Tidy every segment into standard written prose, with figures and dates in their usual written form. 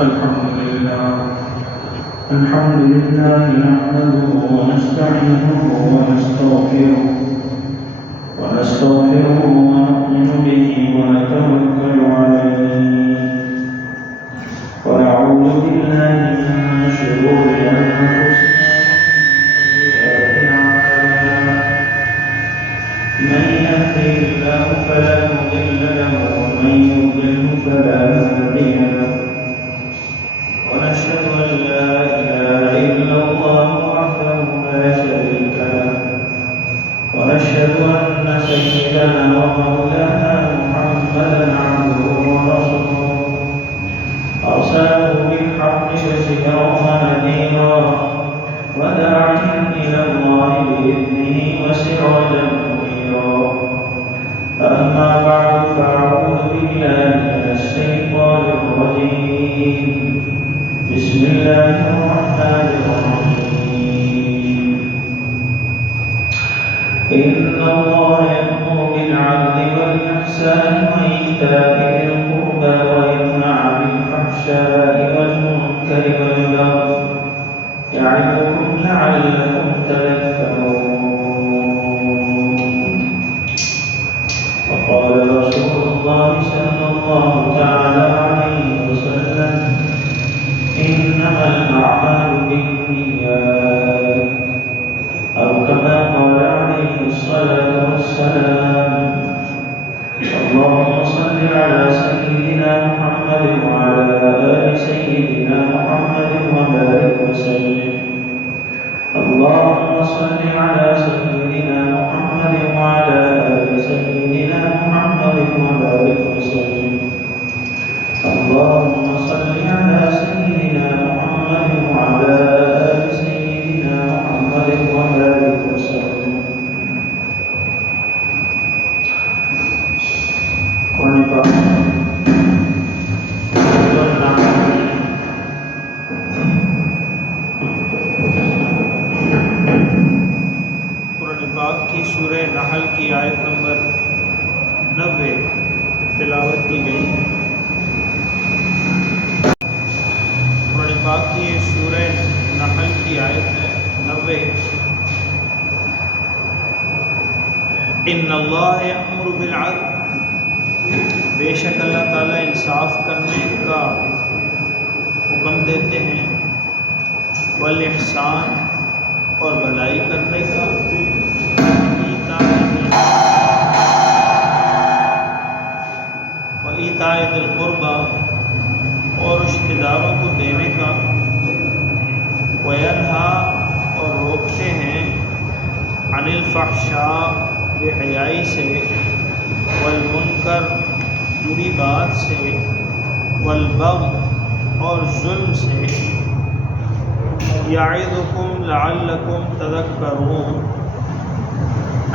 الحمد لله نحمده ونستعينه ونستغفره ونؤمن به ونتوكل عليه ونعوذ بالله من شرور أنفسنا وسيئات أعمالنا من يهده الله فلا مضل له ومن يضلل فلا هادي له ونشهد أن لا إله إلا الله وحده لا شريك له ونشهد أن سيدنا ومولانا محمدا عبده ورسوله أرسله بالحق بشيرا ونذيرا وداعيا إلى الله بإذنه وسراجا منيرا أما بعد فأعوذ بالله من الشيطان الرجيم بسم الله الرحمن الرحيم إن الله يأمر بالعدل والإحسان وإيتاء ذي القربى وينهى عن الفحشاء والمنكر والبغي يعظكم لعلكم تذكرون وقال رسول الله صلى الله تعالى عليه وسلم إنما الأعمال بالنيات أو كما قال عليه الصلاة والسلام اللهم صل على سيدنا محمد وعلى آل سيدنا محمد وبارك وسلم اللهم صل على سيدنا محمد وعلى آل سيدنا محمد وبارك وسلم اللهم صل على سيدنا محمد وعلى آل سيدنا محمد وبارك وسلم قرآن پاک کی سورہ نحل کی آیت نمبر 90 تلاوت کی گئی ہے۔ قرآن پاک کی یہ سورہ نحل کی آیت ہے 90۔ ان اللہ یأمر بالعدل، بے شک اللہ تعالیٰ انصاف کرنے کا حکم دیتے ہیں، والاحسان اور بھلائی کرنے کا، وایتاء ذی القربی اور رشتہ داروں کو دینے کا، وینہا اور روکتے ہیں، عن الفحشاء بے حیائی سے، والمنکر بری بات سے، والبغی اور ظلم سے، یعظکم لعلکم تذکرون،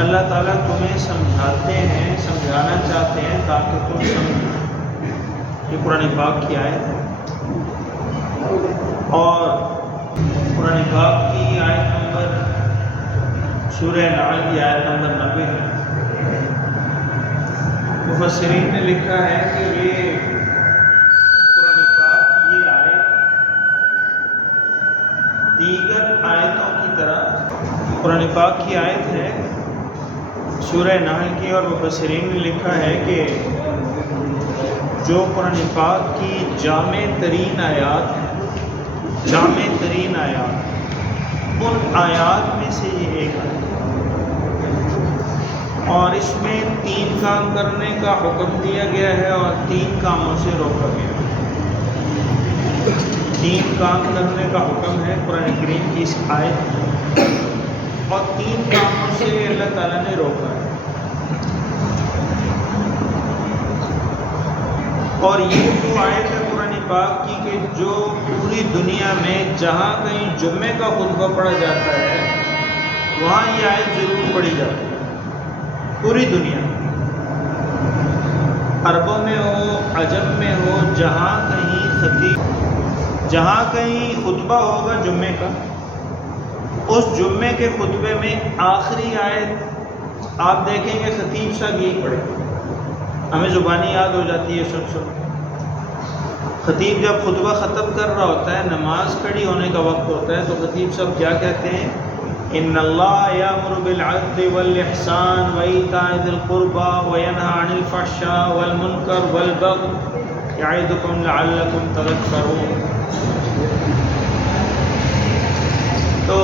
اللہ تعالیٰ تمہیں سمجھاتے ہیں، سمجھانا چاہتے ہیں تاکہ تم سمجھو۔ یہ قرآن پاک کی آیت ہے، اور قرآن پاک کی آیت نمبر سورہ نحل کی آیت نمبر 90 ہے۔ مفسرین نے لکھا ہے کہ یہ قرآن پاک کی یہ آیت دیگر آیتوں کی طرح قرآن پاک کی آیت ہے سورہ نحل کی، اور مفسرین نے لکھا ہے کہ جو قرآن پاک کی جامع ترین آیات ہیں، جامع ترین آیات، ان آیات میں سے یہ ایک ہے، اور اس میں 3 کام کرنے کا حکم دیا گیا ہے اور 3 کاموں سے روکا گیا ہے۔ 3 کام کرنے کا حکم ہے قرآن کریم کی اس آیت میں، اور 3 کاموں سے اللہ تعالیٰ نے روکا ہے۔ اور یہ جو آیت ہے قرآن پاک کی کہ جو پوری دنیا میں جہاں کہیں جمعے کا خطبہ پڑھا جاتا ہے وہاں یہ آیت ضرور پڑھی جاتی ہے، پوری دنیا، عربوں میں ہو، عجم میں ہو، جہاں کہیں خطبہ ہوگا جمعے کا، اس جمعے کے خطبے میں آخری آیت آپ دیکھیں گے خطیب صاحب یہی پڑھے، ہمیں زبانی یاد ہو جاتی ہے سن خطیب جب خطبہ ختم کر رہا ہوتا ہے، نماز کھڑی ہونے کا وقت ہوتا ہے، تو خطیب صاحب کیا کہتے ہیں؟ ان اللہ یامر بالعدل والاحسان وایتاء ذی القربى وینہی عن الفحشاء والمنکر والبغی یعظکم لعلکم تذکرون۔ تو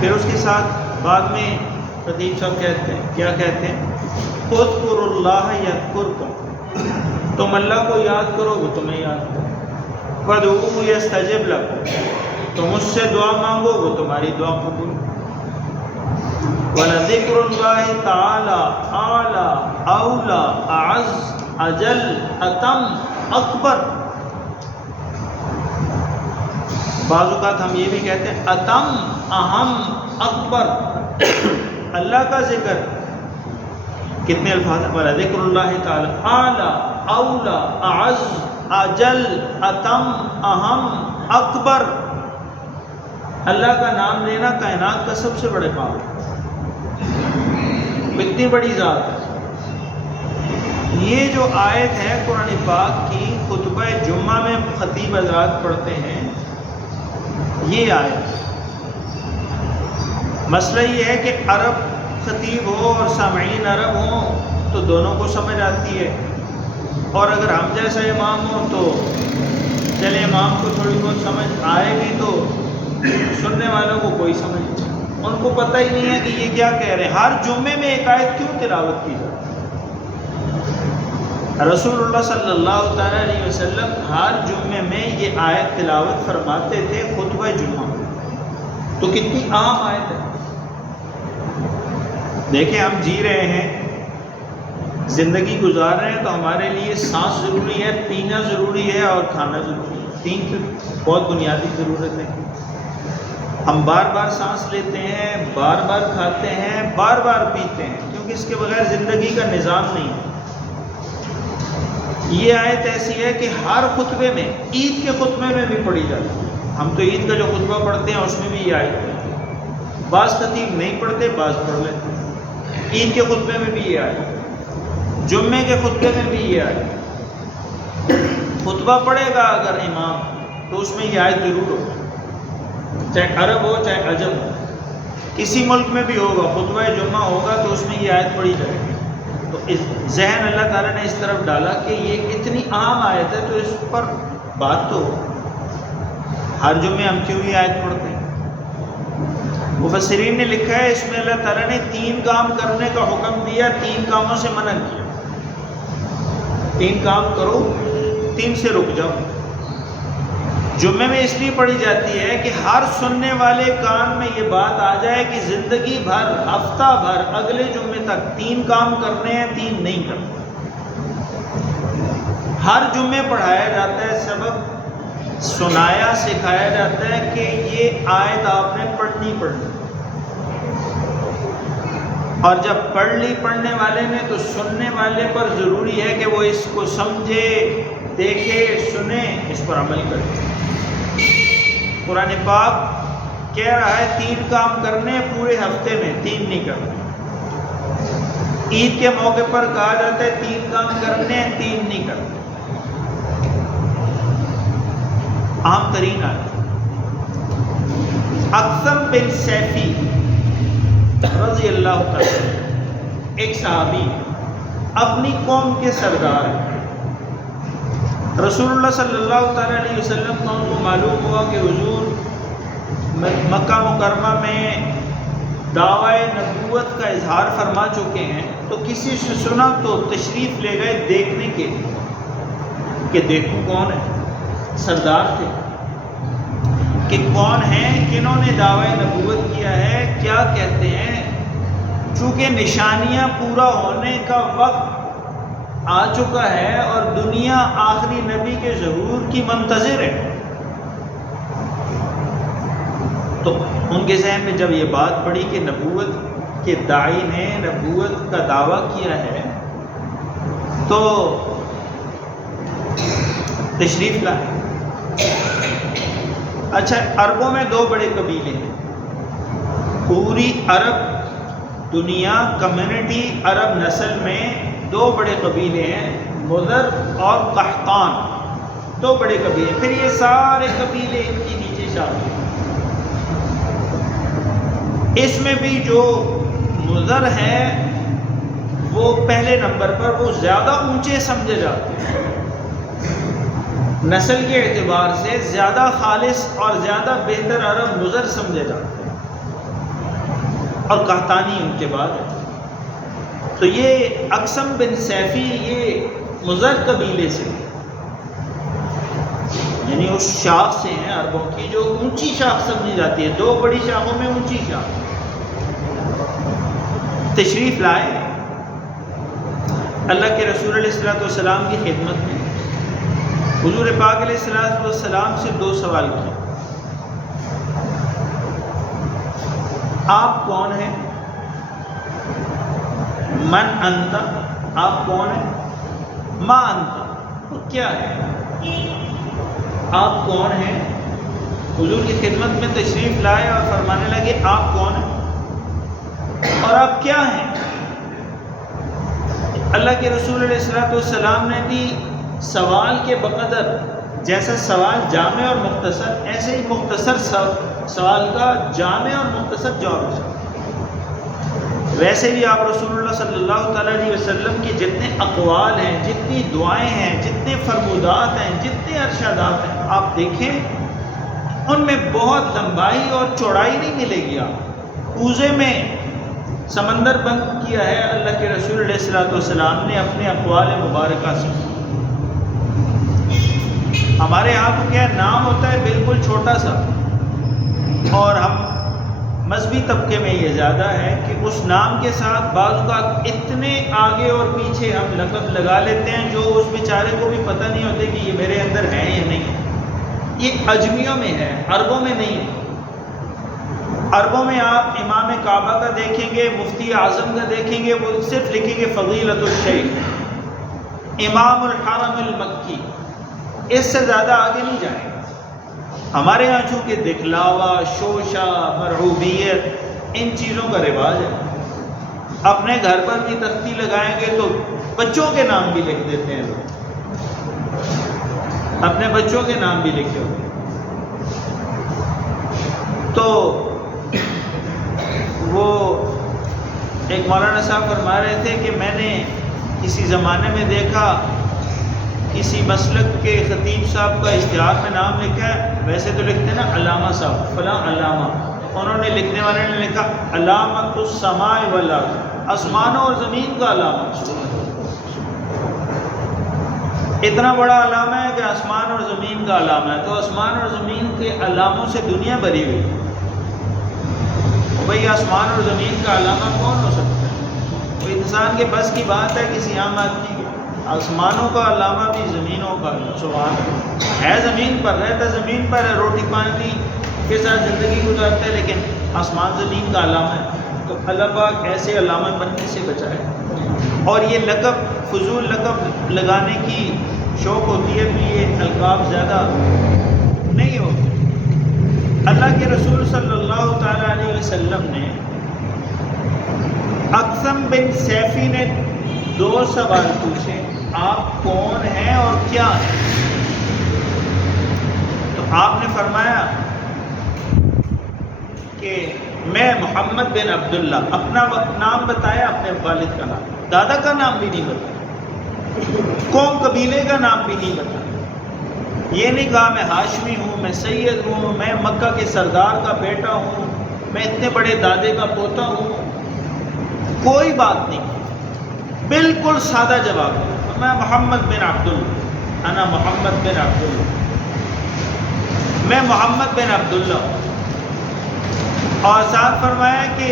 پھر اس کے ساتھ بعد میں خطیب صاحب کہتے ہیں، کیا کہتے ہیں؟ اذکروا اللہ یذکرکم، تم اللہ کو یاد کرو گے تمہیں یاد کرو، وادعوہ یستجب لکم، تم مجھ سے دعا مانگو گے تمہاری دعا قبول۔ وَلَذِكْرُ اللَّهِ تَعَالَى أَعْلَى أَوْلَى أَعَزَّ أَجَلَّ أَتَمَّ اکبر۔ بعض اوقات ہم یہ بھی کہتے ہیں اتم، اہم، اکبر۔ اللہ کا ذکر کتنے الفاظ ہیں؟ وَلَذِكْرُ اللَّهِ تَعَالَى أَعْلَى أَوْلَى أَعَزَّ أَجَلَّ أَتَمَّ، اہم، اکبر۔ اللہ کا نام لینا کائنات کا سب سے بڑے کام ہے، اتنی بڑی ذات ہے۔ یہ جو آیت ہے قرآن پاک کی، خطبہ جمعہ میں خطیب حضرات پڑھتے ہیں، یہ آیت مسئلہ یہ ہے کہ عرب خطیب ہو اور سامعین عرب ہوں تو دونوں کو سمجھ آتی ہے، اور اگر ہم جیسا امام ہو تو چلے امام کو تھوڑی بہت سمجھ آئے گی، تو سننے والوں کو کوئی سمجھ نہیں، ان کو پتہ ہی نہیں ہے کہ یہ کیا کہہ رہے ہیں۔ ہر جمعے میں ایک آیت کیوں تلاوت کی جاتی ہے؟ رسول اللہ صلی اللہ تعالیٰ علیہ وسلم ہر جمعے میں یہ آیت تلاوت فرماتے تھے خطبہ جمعہ، تو کتنی عام آیت ہے۔ دیکھیں ہم جی رہے ہیں، زندگی گزار رہے ہیں، تو ہمارے لیے سانس ضروری ہے، پینا ضروری ہے، اور کھانا ضروری ہے۔ تین بہت بنیادی ضرورت ہے۔ ہم بار بار سانس لیتے ہیں، بار بار کھاتے ہیں، بار بار پیتے ہیں، کیونکہ اس کے بغیر زندگی کا نظام نہیں ہے۔ یہ آیت ایسی ہے کہ ہر خطبے میں، عید کے خطبے میں بھی پڑھی جاتی ہے۔ ہم تو عید کا جو خطبہ پڑھتے ہیں اس میں بھی یہ آیت ہے، بعض خطیب نہیں پڑھتے، بعض پڑھ لیتے ہیں۔ عید کے خطبے میں بھی یہ آیت، جمعے کے خطبے میں بھی یہ آیت۔ خطبہ پڑھے گا اگر امام تو اس میں یہ آیت ضرور ہوگا، چاہے عرب ہو چاہے عجم ہو، کسی ملک میں بھی ہوگا، خطبہ جمعہ ہوگا تو اس میں یہ آیت پڑھی جائے گی۔ تو اس ذہن اللہ تعالیٰ نے اس طرف ڈالا کہ یہ اتنی عام آیت ہے تو اس پر بات تو ہو۔ ہر جمعے ہم کیوں یہ آیت پڑھتے ہیں؟ مفسرین نے لکھا ہے اس میں اللہ تعالیٰ نے 3 کام کرنے کا حکم دیا، 3 کاموں سے منع کیا۔ 3 کام کرو، 3 سے رک جاؤ۔ جمعے میں اس لیے پڑھی جاتی ہے کہ ہر سننے والے کان میں یہ بات آ جائے کہ زندگی بھر، ہفتہ بھر، اگلے جمعے تک 3 کام کرنے ہیں، 3 نہیں کرنے۔ ہر جمعے پڑھایا جاتا ہے سبق، سنایا سکھایا جاتا ہے کہ یہ آیت آپ نے پڑھنی پڑھنی، اور جب پڑھ لی پڑھنے والے نے تو سننے والے پر ضروری ہے کہ وہ اس کو سمجھے، دیکھے، سنے، اس پر عمل کرے۔ قرآن پاک کہہ رہا ہے 3 کام کرنے پورے ہفتے میں، 3 نہیں کرنے۔ عید کے موقع پر کہا جاتا ہے 3 کام کرنے، 3 نہیں کرنے۔ عام ترین آیت۔ اقسم بن سیفی رضی اللہ تعالی، ایک صحابی اپنی قوم کے سردار ہیں۔ رسول اللہ صلی اللہ تعالیٰ علیہ وسلم کو ان کو معلوم ہوا کہ حضور مکہ مکرمہ میں دعوی نبوت کا اظہار فرما چکے ہیں، تو کسی سے سنا تو تشریف لے گئے دیکھنے کے لیے کہ دیکھوں کون ہے۔ سردار تھے کہ کون ہیں، کنہوں نے دعوی نبوت کیا ہے، کیا کہتے ہیں۔ چونکہ نشانیاں پورا ہونے کا وقت آ چکا ہے اور دنیا آخری نبی کے ظہور کی منتظر ہے، تو ان کے ذہن میں جب یہ بات پڑی کہ نبوت کے داعی نے نبوت کا دعویٰ کیا ہے تو تشریف لائے۔ اچھا، عربوں میں 2 بڑے قبیلے ہیں، پوری عرب دنیا کمیونٹی عرب نسل میں 2 بڑے قبیلے ہیں، مضر اور قحطان۔ دو بڑے قبیلے، پھر یہ سارے قبیلے ان کی نیچے شامل۔ اس میں بھی جو مضر ہے وہ پہلے نمبر پر، وہ زیادہ اونچے سمجھے جاتے ہیں، نسل کے اعتبار سے زیادہ خالص اور زیادہ بہتر عرب مضر سمجھے جاتے ہیں، اور قحطانی ان کے بعد ہے۔ تو یہ اقسم بن سیفی یہ مضر قبیلے سے، یعنی اس شاخ سے ہیں عربوں کی جو اونچی شاخ سمجھی جاتی ہے، دو بڑی شاخوں میں اونچی شاخ۔ تشریف لائے اللہ کے رسول علیہ الصلوۃ والسلام کی خدمت میں، حضور پاک علیہ الصلوۃ والسلام سے دو سوال کیے، آپ کون ہیں؟ من انت، آپ کون ہیں؟ ما انت، وہ کیا ہے؟ آپ کون ہیں؟ حضور کی خدمت میں تشریف لائے اور فرمانے لگے آپ کون ہیں اور آپ کیا ہیں؟ اللہ کے رسول علیہ الصلوۃ والسلام نے بھی سوال کے بقدر، جیسا سوال جامع اور مختصر، ایسے ہی مختصر سوال کا جامع اور مختصر جواب ہے۔ ویسے بھی آپ رسول اللہ صلی اللہ تعالیٰ علیہ وسلم کے جتنے اقوال ہیں، جتنی دعائیں ہیں، جتنے فرمودات ہیں، جتنے ارشادات ہیں، آپ دیکھیں ان میں بہت لمبائی اور چوڑائی نہیں ملے گی۔ آپ کوزے میں سمندر بند کیا ہے اللہ کے رسول علیہ الصلوۃ والسلام نے اپنے اقوال مبارکہ سے۔ ہمارے یہاں تو کیا نام ہوتا ہے بالکل چھوٹا سا، اور ہم مذہبی طبقے میں یہ زیادہ ہے کہ اس نام کے ساتھ بعض اوقات اتنے آگے اور پیچھے ہم لقب لگا لیتے ہیں جو اس بیچارے کو بھی پتہ نہیں ہوتے کہ یہ میرے اندر ہے یا نہیں۔ یہ اجمیوں میں ہے، عربوں میں نہیں ہے۔ عربوں میں آپ امام کعبہ کا دیکھیں گے، مفتی اعظم کا دیکھیں گے، وہ صرف لکھیں گے فضیلت الشیخ، امام الحرم المکی، اس سے زیادہ آگے نہیں جائیں گے۔ ہمارے یہاں چونکہ دکھلاوا، شوشہ، مرعوبیت، ان چیزوں کا رواج ہے۔ اپنے گھر پر بھی تختی لگائیں گے تو بچوں کے نام بھی لکھ دیتے ہیں لوگ، اپنے بچوں کے نام بھی لکھے ہوتے ہیں۔ تو وہ ایک مولانا صاحب فرما رہے تھے کہ میں نے کسی زمانے میں دیکھا کسی مسلک کے خطیب صاحب کا اشتہار میں نام لکھا ہے، ویسے تو لکھتے ہیں نا علامہ صاحب فلاں علامہ، انہوں نے لکھنے والے نے لکھا علامۃ السماء والارض، آسمانوں اور زمین کا علامہ۔ اتنا بڑا علامہ ہے کہ آسمان اور زمین کا علامہ ہے، تو آسمان اور زمین کے علاموں سے دنیا بھری ہوئی۔ بھئی آسمان اور زمین کا علامہ کون ہو سکتا ہے؟ وہ انسان کے بس کی بات ہے کسی عام آدمی کی؟ آسمانوں کا علامہ بھی زمینوں کا، سبحان اللہ، ہے زمین پر، رہتا زمین پر ہے، روٹی پانی کے ساتھ زندگی گزارتا ہے، لیکن آسمان زمین کا علامہ ہے۔ تو اللہ پاک ایسے علامہ بننے سے بچائے۔ اور یہ لقب، فضول لقب لگانے کی شوق ہوتی ہے تو یہ القاب زیادہ نہیں ہوتے۔ اللہ کے رسول صلی اللہ تعالیٰ علیہ وسلم نے اقسم بن سیفی نے دو سوال پوچھے، آپ کون ہیں اور کیا ہیں؟ تو آپ نے فرمایا کہ میں محمد بن عبداللہ، اپنا نام بتایا، اپنے والد کا نام، دادا کا نام بھی نہیں بتایا، قوم قبیلے کا نام بھی نہیں بتایا، یہ نہیں کہا میں ہاشمی ہوں، میں سید ہوں، میں مکہ کے سردار کا بیٹا ہوں، میں اتنے بڑے دادے کا پوتا ہوں، کوئی بات نہیں، بالکل سادہ جواب ہے، میں محمد بن عبداللہ، انا محمد بن عبداللہ، میں محمد بن عبداللہ ہوں۔ اور ساتھ فرمایا کہ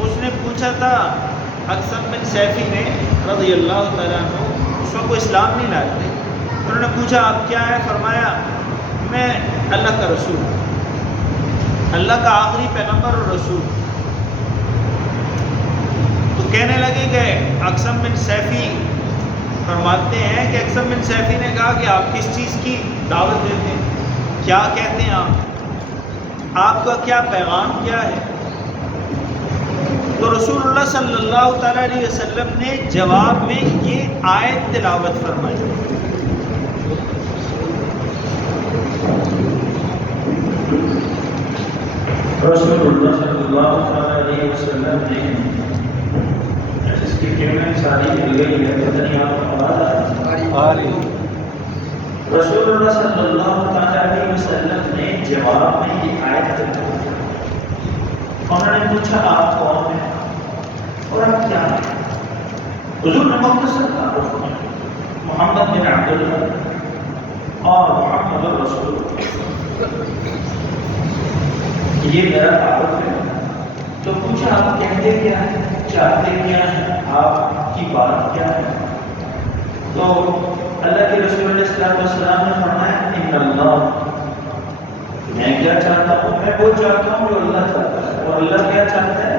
اس نے پوچھا تھا اقسم بن سیفی نے رضی اللہ تعالیٰ عنہ، اس وقت کو اسلام نہیں لائے تھے، انہوں نے پوچھا آپ کیا ہے؟ فرمایا میں اللہ کا رسول ہوں، اللہ کا آخری پیغمبر اور رسول۔ تو کہنے لگے کہ اقسم بن سیفی فرماتے ہیں کہ اقسم بن سیفی نے کہا کہ آپ کس چیز کی دعوت دیتے ہیں، کیا کہتے ہیں آپ کا کیا پیغام کیا ہے؟ تو رسول اللہ صلی اللہ تعالیٰ علیہ وسلم نے جواب میں یہ آیت تلاوت فرمائی، رسول اللہ صلی اللہ علیہ وسلم نے جس کی قیمت ساری مل گئی ہے، پتہ نہیں آپ کو آواز آ رہی ہے؟ رسول اللہ صلی اللہ علیہ وسلم نے جواب میں یہ آیت پڑھی۔ انہوں نے پوچھا آپ کون ہیں اور آپ کیا ہیں؟ حضور نے مختصر کہا محمد بن عبد اللہ اور محمد الرسول، یہ میرا تعارف ہے۔ تو پوچھا آپ کہتے کیا ہیں، چاہتے کیا ہیں، آپ کی بات کیا ہے؟ تو اللہ کے رسول علیہ السلام نے فرمایا ان اللہ، میں کیا چاہتا ہوں، میں وہ چاہتا ہوں جو اللہ چاہتا ہے، اور اللہ کیا چاہتا ہے؟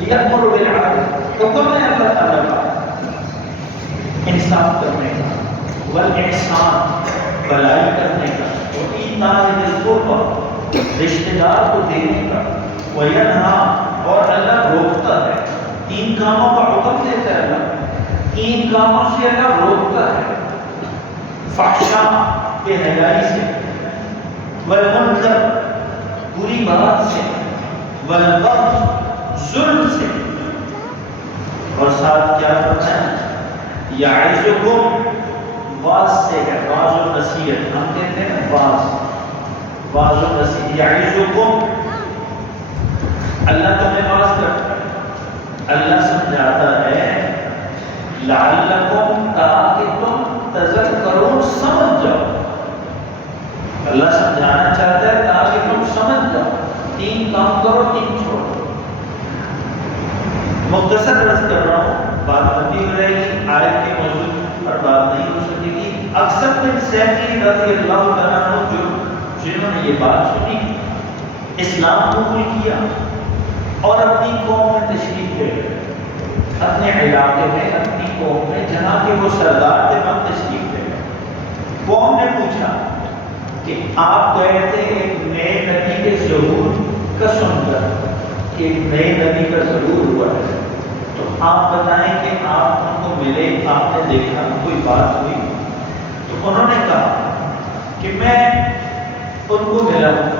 یأمر بالعدل، حکم ہے اللہ تعالیٰ کا انصاف کرنے کا، والاحسان، بھلائی کرنے کا، وایتاء ذی القربی، رشتہ دار کو دینے کا، وینہی، اور اللہ روکتا ہے، تین کاموں کا حکم دیتا ہے اللہ، تین کاموں سے اللہ روکتا ہے، فحشاء، بے حیائی سے، والمنکر، بری بات سے، والبغی، ظلم سے، اور ساتھ کیا کرنا ہے؟ یعظکم، واعظ سے ہے، واعظ و نصیحت، ہم کہتے ہیں واعظ و نصیحت، یعظکم، اللہ تمہیں واعظ کرتا ہے، اللہ سمجھاتا ہے، لعلکم، تاکہ تم تذکرون، سمجھ جاؤ، اللہ سمجھانا چاہتا ہے تاکہ تم سمجھ جاؤ، تین کام کرو، تین چھوڑو۔ مختصر عرض کر رہا ہوں، بات لمبی ہو رہے گی، آیت کے موضوع پر بات نہیں ہو سکے گی۔ اکثر بن سیفی رضی اللہ تعالیٰ عنہ جنہوں نے یہ بات سنی، اسلام قبول کیا اور اپنی قوم میں تشریف لے گئے، اپنے علاقے میں، اپنی قوم میں جہاں کے وہ سردار تھے وہاں تشریف لے گئے۔ قوم نے پوچھا کہ آپ گئے تھے ایک نئے نبی کے ظہور کا سن کر کہ ایک نئے نبی کا ظہور ہوا ہے، تو آپ بتائیں کہ آپ ان کو ملے، آپ نے دیکھا، کوئی بات ہوئی؟ تو انہوں نے کہا کہ میں ان کو ملا ہوں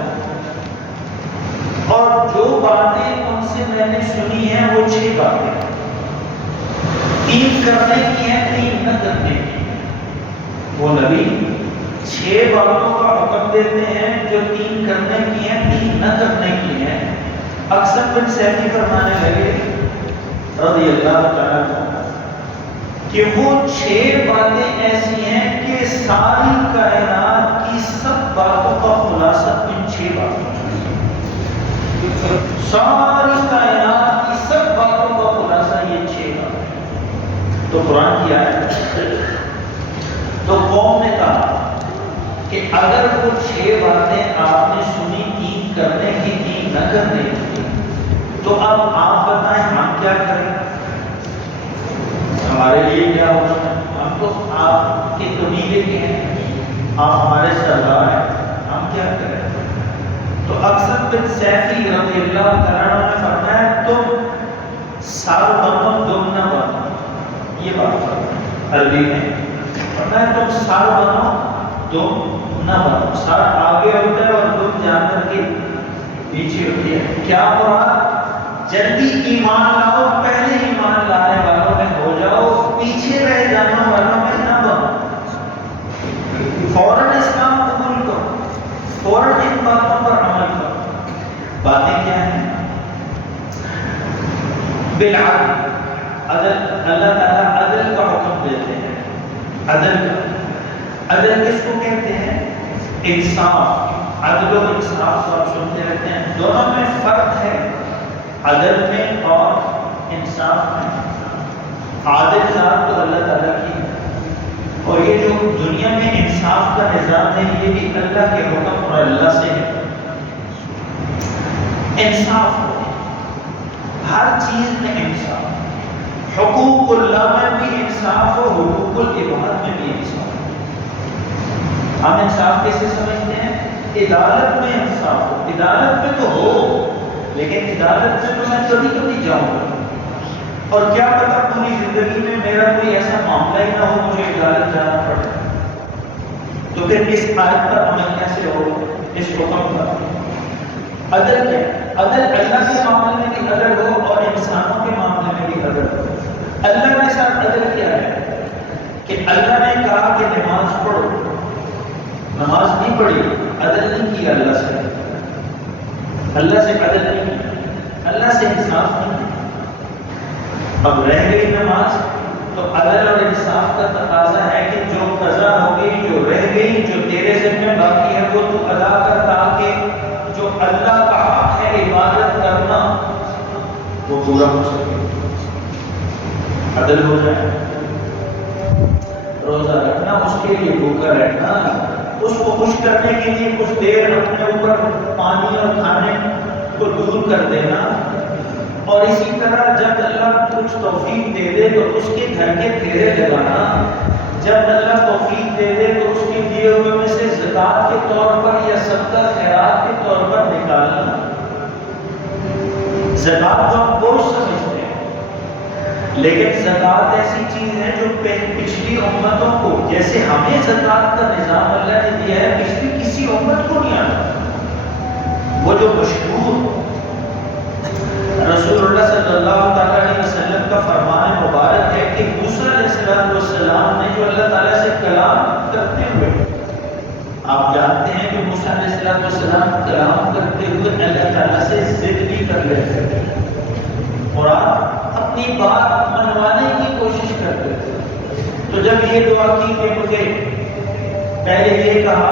اور جو باتیں ان سے میں نے سنی ہیں وہ 6 باتیں ہیں، 3 کرنے کی ہیں، 3 نہ کرنے کی ہیں۔ وہ نبی 6 باتوں کا حکم دیتے ہیں جو 3 کرنے کی ہیں، 3 نہ کرنے کی ہیں۔ اکثر بن سیفی فرمانے لگے رضی اللہ تعالیٰ عنہ کہ وہ 6 باتیں ایسی ہیں کہ ساری کائنات کی سب باتوں کا خلاصہ ان 6 باتوں میں، ساری کائنات کی سب باتوں کا خلاصہ یہ 6 باتیں۔ تو قرآن کی آیت، تو قوم نے کہا کہ اگر وہ 6 باتیں آپ نے سنی، 3 کرنے کی، 3 نہ کرنے کی، تو اب آپ بتائیں ہم کیا کریں، ہمارے لیے کیا ہوگا؟ ہم تو آپ کے قبیلے کے ہیں، آپ ہمارے سردار ہیں، ہم کیا کریں؟ تو اکثر بن سیفی رضی اللہ تعالیٰ عنہ نے فرمایا تم سار بنو، تم نہ بنو، یہ بات فرمایا عربی میں، فرمایا تم سار بنو، تم نہ بنو، سار آگے ہوتا ہے اور تم جانور کے پیچھے ہوتی ہے۔ کیا مراد؟ جلدی ایمان لاؤ، پہلے ایمان لانے والوں میں ہو جاؤ، پیچھے رہ جانے والوں میں نہ بنو، فوراً اسلام قبول کرو، فوراً ان باتوں پر عمل کرو۔ باتیں کیا ہیں؟ بالعدل، عدل، اللہ تعالیٰ عدل کا حکم دیتے ہیں، عدل کا، عدل کس کو کہتے ہیں؟ انصاف، عدل و انصاف کو آپ سنتے رہتے ہیں، دونوں میں فرق ہے، عدل میں اور انصاف میں۔ عادل ذات تو اللہ تعالیٰ کی ہے، اور یہ جو دنیا میں انصاف کا نظام ہے یہ بھی اللہ کے حکم اور اللہ سے ہے۔ انصاف ہو، ہر چیز میں انصاف، حقوق اللہ میں بھی انصاف ہو، حقوق العباد میں بھی انصاف ہو۔ ہم انصاف کیسے سمجھتے ہیں؟ عدالت میں انصاف ہو، عدالت میں تو ہو، لیکن عدالت میں تو میں کبھی کبھی جاؤں گا، اور کیا پتا پوری زندگی میں میرا کوئی ایسا معاملہ ہی نہ ہو مجھے عدالت جانا پڑے، تو پھر اس آیت پر عمل کیسے ہو، اس حکم پر؟ عدل کیا ہے؟ عدل اللہ کے معاملے میں بھی عدل ہو اور انسانوں کے معاملے میں بھی عدل ہو۔ اللہ کے ساتھ عدل کیا ہے کہ اللہ نے کہا کہ نماز پڑھو، نماز نہیں پڑھی، عدل نہیں کیا اللہ سے، اللہ سے عدل نہیں کیا، اللہ سے انصاف نہیں کیا۔ اب رہ گئی نماز تو عدل اور انصاف کا تقاضا ہے کہ جو قضا ہو گئی، جو رہ گئی، جو تیرے ذمہ باقی ہے وہ تو ادا کر، تاکہ جو اللہ کا حق ہے عبادت کرنا وہ پورا ہو سکے، عدل ہو جائے۔ روزہ رکھنا، اس کے لیے بھوکا رہنا، اس کو خوش کرنے کے لیے کچھ دیر اپنے اوپر پانی اور کھانے کو دور کر دینا، اور اسی طرح جب اللہ کچھ توفیق دے دے تو اس کے گھر کے پھیرے لگانا، جب اللہ توفیق دے دے تو اس کے دیے ہوئے میں سے زکوٰۃ کے طور پر یا صدقہ خیرات کے طور پر نکالنا۔ زکوٰۃ تو ہم بوجھ سمجھتے ہیں، لیکن زکوٰۃ ایسی چیز ہے جو پچھلی امتوں کو، جیسے ہمیں زکوٰۃ کا نظام اللہ نے دیا ہے، پچھلی کسی امت کو نہیں آتا۔ وہ جو مشہور رسول اللہ صلی اللہ تعالیٰ علیہ وسلم کا فرمان مبارک ہے کہ موسیٰ علیہ السلام نے جو اللہ تعالیٰ سے کلام کرتے ہوئے، آپ جانتے ہیں کہ موسیٰ علیہ السلام کلام کرتے ہوئے اللہ تعالیٰ سے ضد بھی کر لیتے تھے اور آپ اپنی بات منوانے کی کوشش کرتے تھے۔ تو جب یہ دعا کی کہ مجھے پہلے یہ کہا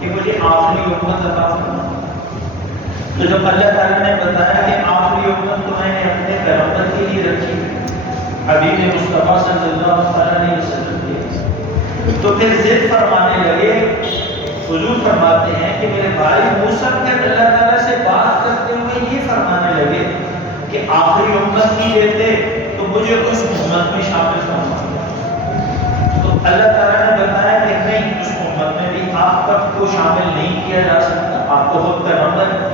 کہ مجھے آخری امت عطا فرما، تو جب اللہ تعالیٰ نے بتایا کہ آخری امت تو میں نے اپنے پیغمبر کے لیے رکھی، حبیب مصطفیٰ صلی اللہ علیہ وسلم کے، تو پھر ضد فرمانے لگے۔ حضور فرماتے ہیں کہ میرے بھائی موسیٰ پھر اللہ تعالیٰ سے بات کرتے ہوئے یہ فرمانے لگے کہ آخری امت نہیں دیتے تو مجھے اس امت میں شامل فرما۔ تو اللہ تعالیٰ نے بتایا کہ نہیں، اس امت میں بھی آپ کو شامل نہیں کیا جا سکتا، آپ کو خود پیغمبر ہے۔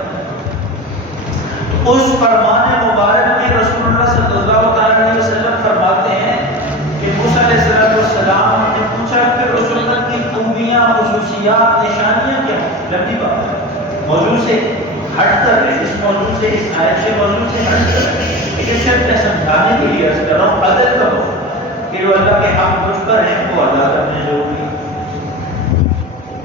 اس فرمان مبارک میں رسول اللہ صلی اللہ علیہ وسلم فرماتے ہیں کہ موسیٰ علیہ السلام نے پوچھا کہ رسول اللہ کی خوبیاں، خصوصیات، نشانیاں کیا ہیں؟ لمبی بات ہے، موضوع سے ہٹ کر رہے، اس موضوع سے، اس آیت کے موضوع سے ہٹ کر رہے، یہ صرف میں سمجھانے کے لیے عرض کر رہا ہوں، عدل کرو کہ جو اللہ کے حق مجھ پر ہیں وہ ادا کرنے ضروری ہے۔